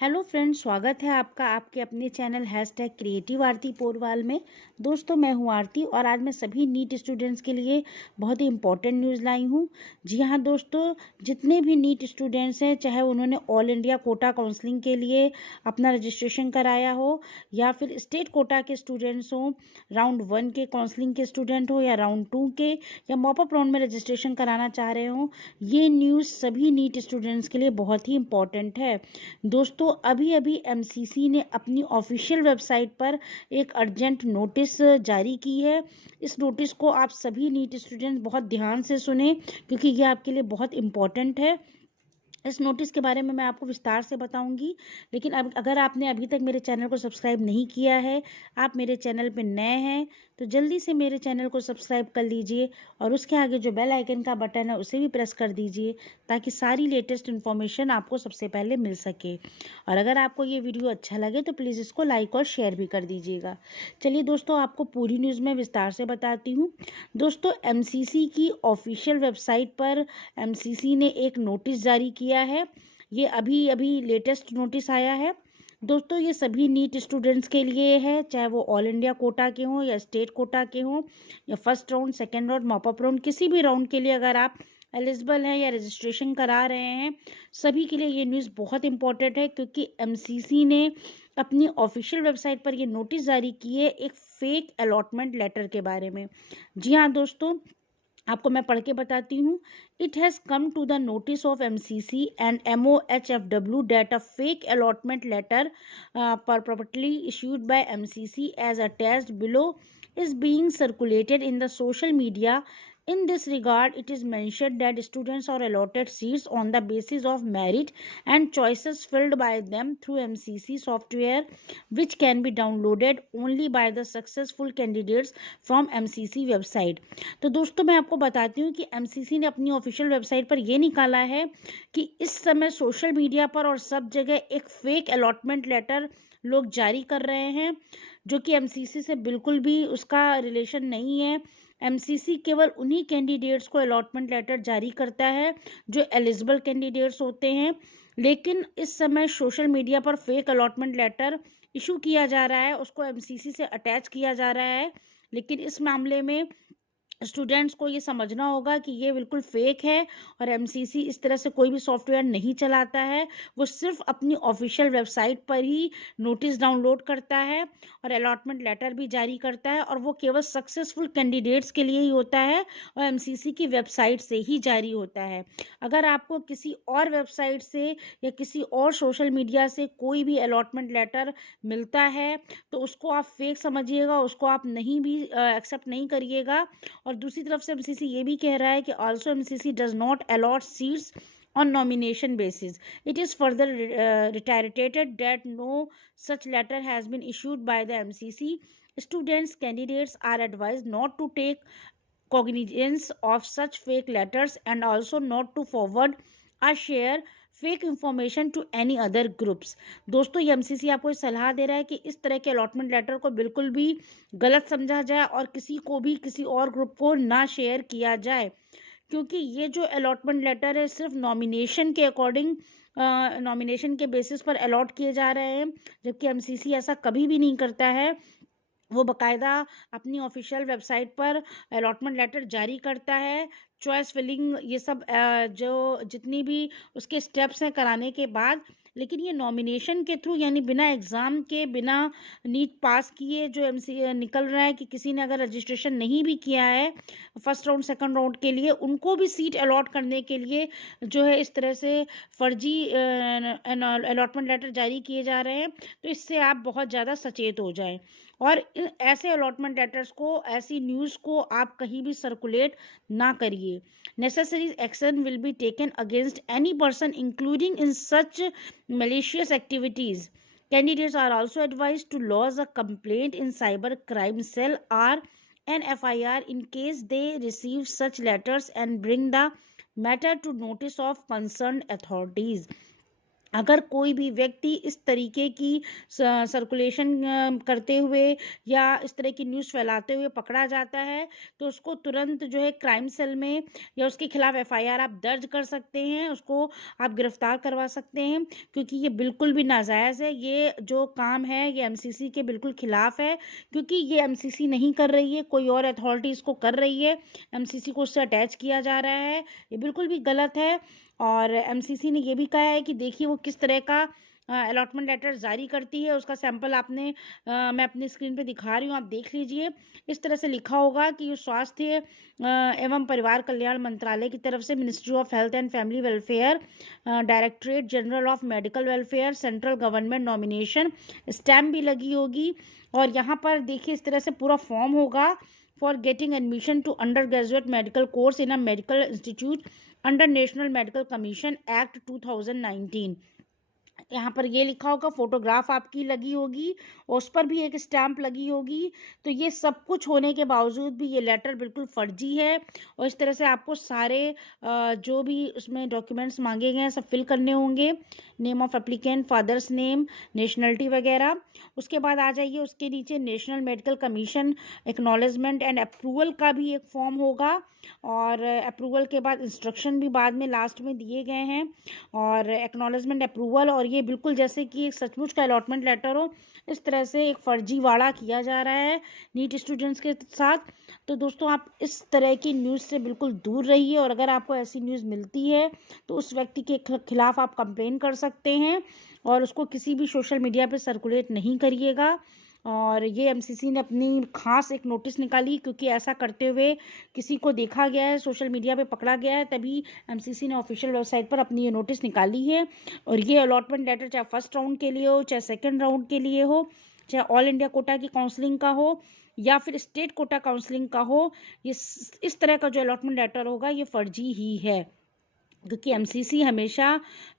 Hello friends, स्वागत है आपका आपके अपने चैनल हैशटैग क्रिएटिव आरती पोरवाल में। दोस्तों, मैं हूं आरती और आज मैं सभी नीट स्टूडेंट्स के लिए बहुत ही इम्पोर्टेंट न्यूज़ लाई हूं। जी हां दोस्तों, जितने भी नीट स्टूडेंट्स हैं, चाहे उन्होंने ऑल इंडिया कोटा काउंसलिंग के लिए अपना रजिस्ट्रेशन कराया हो या फिर स्टेट कोटा के स्टूडेंट्स हों, राउंड 1 के काउंसलिंग के स्टूडेंट हो या राउंड 2 के या मॉपअप राउंड में रजिस्ट्रेशन कराना चाह रहे हों, ये न्यूज़ सभी नीट स्टूडेंट्स के लिए बहुत ही इम्पॉर्टेंट है। दोस्तों, अभी अभी एमसीसी ने अपनी ऑफिशियल वेबसाइट पर एक अर्जेंट नोटिस जारी की है। इस नोटिस को आप सभी नीट स्टूडेंट्स बहुत ध्यान से सुने, क्योंकि ये आपके लिए बहुत इम्पोर्टेंट है। इस नोटिस के बारे में मैं आपको विस्तार से बताऊंगी, लेकिन अब अगर आपने अभी तक मेरे चैनल को सब्सक्राइब नहीं किया है, आप मेरे चैनल पर नए हैं, तो जल्दी से मेरे चैनल को सब्सक्राइब कर लीजिए और उसके आगे जो बेल आइकन का बटन है उसे भी प्रेस कर दीजिए, ताकि सारी लेटेस्ट इन्फॉर्मेशन आपको सबसे पहले मिल सके। और अगर आपको ये वीडियो अच्छा लगे तो प्लीज़ इसको लाइक और शेयर भी कर दीजिएगा। चलिए दोस्तों, आपको पूरी न्यूज़ में विस्तार से बताती हूँ। दोस्तों, एमसीसी की ऑफिशियल वेबसाइट पर एमसीसी ने एक नोटिस जारी किया है। ये अभी अभी लेटेस्ट नोटिस आया है। दोस्तों, ये सभी नीट स्टूडेंट्स के लिए है, चाहे वो ऑल इंडिया कोटा के हों या स्टेट कोटा के हों या first round, second round, mop up round, किसी भी राउंड के लिए अगर आप एलिजिबल हैं या रजिस्ट्रेशन करा रहे हैं, सभी के लिए ये न्यूज़ बहुत इंपॉर्टेंट है, क्योंकि एमसीसी ने अपनी ऑफिशियल वेबसाइट पर ये नोटिस जारी की है एक फेक अलॉटमेंट लेटर के बारे में। जी हाँ दोस्तों, आपको मैं पढ़ के बताती हूँ। It has come to the notice of MCC and MOHFW dated a fake allotment letter purportedly issued by MCC as attached below is being circulated in the social media. In this regard, it is mentioned that students are allotted seats on the basis of merit and choices filled by them through MCC software, which can be downloaded only by the successful candidates from MCC website. तो दोस्तों, मैं आपको बताती हूँ कि MCC ने अपनी official website पर ये निकाला है कि इस समय सोशल मीडिया पर और सब जगह एक फेक अलॉटमेंट लेटर लोग जारी कर रहे हैं, जो कि एमसीसी से बिल्कुल भी उसका रिलेशन नहीं है। एमसीसी केवल उन्हीं कैंडिडेट्स को अलॉटमेंट लेटर जारी करता है जो एलिजिबल कैंडिडेट्स होते हैं, लेकिन इस समय सोशल मीडिया पर फेक अलॉटमेंट लेटर इशू किया जा रहा है, उसको एमसीसी से अटैच किया जा रहा है। लेकिन इस मामले में स्टूडेंट्स को ये समझना होगा कि ये बिल्कुल फेक है और एमसीसी इस तरह से कोई भी सॉफ्टवेयर नहीं चलाता है। वो सिर्फ अपनी ऑफिशियल वेबसाइट पर ही नोटिस डाउनलोड करता है और अलॉटमेंट लेटर भी जारी करता है, और वो केवल सक्सेसफुल कैंडिडेट्स के लिए ही होता है और एमसीसी की वेबसाइट से ही जारी होता है। अगर आपको किसी और वेबसाइट से या किसी और सोशल मीडिया से कोई भी अलॉटमेंट लेटर मिलता है, तो उसको आप फेक समझिएगा, उसको आप नहीं भी एक्सेप्ट नहीं करिएगा। और दूसरी तरफ से एमसीसी ये भी कह रहा है कि also MCC does not allot seats on nomination basis. It is further reiterated that no such letter has been issued by the MCC. Students, candidates are advised not to take cognizance of such fake letters and also not to forward or share fake information to any other groups. दोस्तों, ये MCC आपको सलाह दे रहा है कि इस तरह के अलॉटमेंट लेटर को बिल्कुल भी गलत समझा जाए और किसी को भी किसी और ग्रुप को ना शेयर किया जाए, क्योंकि ये जो अलॉटमेंट लेटर है सिर्फ नॉमिनेशन के अकॉर्डिंग, नॉमिनेशन के बेसिस पर अलॉट किए जा रहे हैं, जबकि एमसीसी ऐसा कभी भी नहीं करता है। वो बाकायदा अपनी ऑफिशियल वेबसाइट पर अलॉटमेंट लेटर जारी करता है, चॉइस फिलिंग ये सब जो जितनी भी उसके स्टेप्स हैं कराने के बाद। लेकिन ये नॉमिनेशन के थ्रू, यानी बिना एग्ज़ाम के, बिना नीट पास किए जो एमसी निकल रहा है कि किसी ने अगर रजिस्ट्रेशन नहीं भी किया है फर्स्ट राउंड सेकंड राउंड के लिए, उनको भी सीट अलॉट करने के लिए जो है इस तरह से फर्जी अलॉटमेंट लेटर जारी किए जा रहे हैं। तो इससे आप बहुत ज़्यादा सचेत हो जाएं और ऐसे अलॉटमेंट लेटर्स को, ऐसी न्यूज़ को आप कहीं भी सर्कुलेट ना करिए। Necessary action will be taken against any person including in such malicious activities. Candidates are also advised to lodge a complaint in cyber crime cell or an FIR in case they receive such letters and bring the matter to notice of concerned authorities. अगर कोई भी व्यक्ति इस तरीके की circulation करते हुए या इस तरह की न्यूज़ फैलाते हुए पकड़ा जाता है, तो उसको तुरंत जो है क्राइम सेल में या उसके खिलाफ एफआईआर आप दर्ज कर सकते हैं, उसको आप गिरफ्तार करवा सकते हैं, क्योंकि ये बिल्कुल भी नाजायज़ है। ये जो काम है ये एमसीसी के बिल्कुल खिलाफ है, क्योंकि ये एमसीसी नहीं कर रही है, कोई और अथॉरिटी इसको कर रही है, एमसीसी को उससे अटैच किया जा रहा है। ये बिल्कुल भी गलत है। और एमसीसी ने ये भी कहा है कि देखिए वो किस तरह का अलॉटमेंट लेटर जारी करती है, उसका सैंपल मैं अपनी स्क्रीन पे दिखा रही हूँ, आप देख लीजिए। इस तरह से लिखा होगा कि स्वास्थ्य एवं परिवार कल्याण मंत्रालय की तरफ से ministry of health and family welfare, directorate general of medical welfare, central government nomination, stamp भी लगी होगी। और यहाँ पर देखिए इस तरह से पूरा फॉर्म होगा for getting admission to undergraduate medical course in a medical institute under national medical commission act 2019। यहाँ पर ये लिखा होगा, फोटोग्राफ आपकी लगी होगी और उस पर भी एक स्टैंप लगी होगी। तो ये सब कुछ होने के बावजूद भी ये लेटर बिल्कुल फर्जी है। और इस तरह से आपको सारे जो भी उसमें डॉक्यूमेंट्स मांगे गए हैं सब फिल करने होंगे, name of applicant, father's name, nationality वगैरह। उसके बाद आ जाइए उसके नीचे national medical commission acknowledgement and approval का भी एक फॉर्म होगा। और अप्रूवल के बाद इंस्ट्रक्शन भी बाद में लास्ट में दिए गए हैं। और एक्नॉलेजमेंट, अप्रूवल, और ये बिल्कुल जैसे कि एक सचमुच का अलॉटमेंट लेटर हो, इस तरह से एक फर्जीवाड़ा किया जा रहा है नीट स्टूडेंट्स के साथ। तो दोस्तों आप इस तरह की न्यूज़ से बिल्कुल दूर रहिए, और अगर आपको ऐसी न्यूज़ मिलती है तो उस व्यक्ति के खिलाफ आप कंप्लेन कर सकते हैं, और उसको किसी भी सोशल मीडिया पे सर्कुलेट नहीं करिएगा। और ये एमसीसी ने अपनी खास एक नोटिस निकाली, क्योंकि ऐसा करते हुए किसी को देखा गया है, सोशल मीडिया पे पकड़ा गया है, तभी एमसीसी ने ऑफिशियल वेबसाइट पर अपनी ये नोटिस निकाली है। और ये अलॉटमेंट लेटर चाहे फर्स्ट राउंड के लिए हो, चाहे सेकंड राउंड के लिए हो, चाहे ऑल इंडिया कोटा की काउंसलिंग का हो या फिर स्टेट कोटा काउंसलिंग का हो, ये इस तरह का जो अलॉटमेंट लेटर होगा ये फर्जी ही है। क्योंकि एमसीसी हमेशा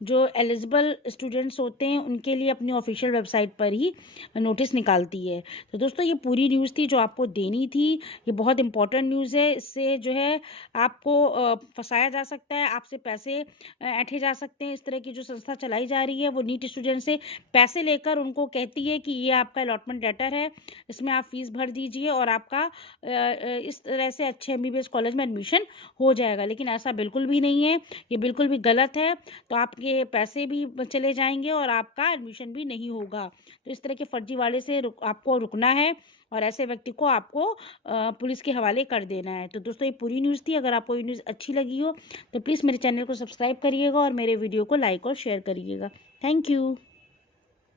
जो एलिजिबल स्टूडेंट्स होते हैं उनके लिए अपनी ऑफिशियल वेबसाइट पर ही नोटिस निकालती है। तो दोस्तों ये पूरी न्यूज़ थी जो आपको देनी थी। ये बहुत इंपॉर्टेंट न्यूज़ है, इससे जो है आपको फंसाया जा सकता है, आपसे पैसे ऐंठे जा सकते हैं। इस तरह की जो संस्था चलाई जा रही है वो नीट स्टूडेंट से पैसे लेकर उनको कहती है कि ये आपका अलॉटमेंट लेटर है, इसमें आप फीस भर दीजिए और आपका इस तरह से अच्छे एमबीबीएस कॉलेज में एडमिशन हो जाएगा। लेकिन ऐसा बिल्कुल भी नहीं है, ये बिल्कुल भी गलत है। तो आपके पैसे भी चले जाएंगे और आपका एडमिशन भी नहीं होगा। तो इस तरह के फर्जीवाड़े से आपको रुकना है, और ऐसे व्यक्ति को आपको पुलिस के हवाले कर देना है। तो दोस्तों ये पूरी न्यूज़ थी। अगर आपको ये न्यूज़ अच्छी लगी हो तो प्लीज़ मेरे चैनल को सब्सक्राइब करिएगा और मेरे वीडियो को लाइक और शेयर करिएगा। Thank you.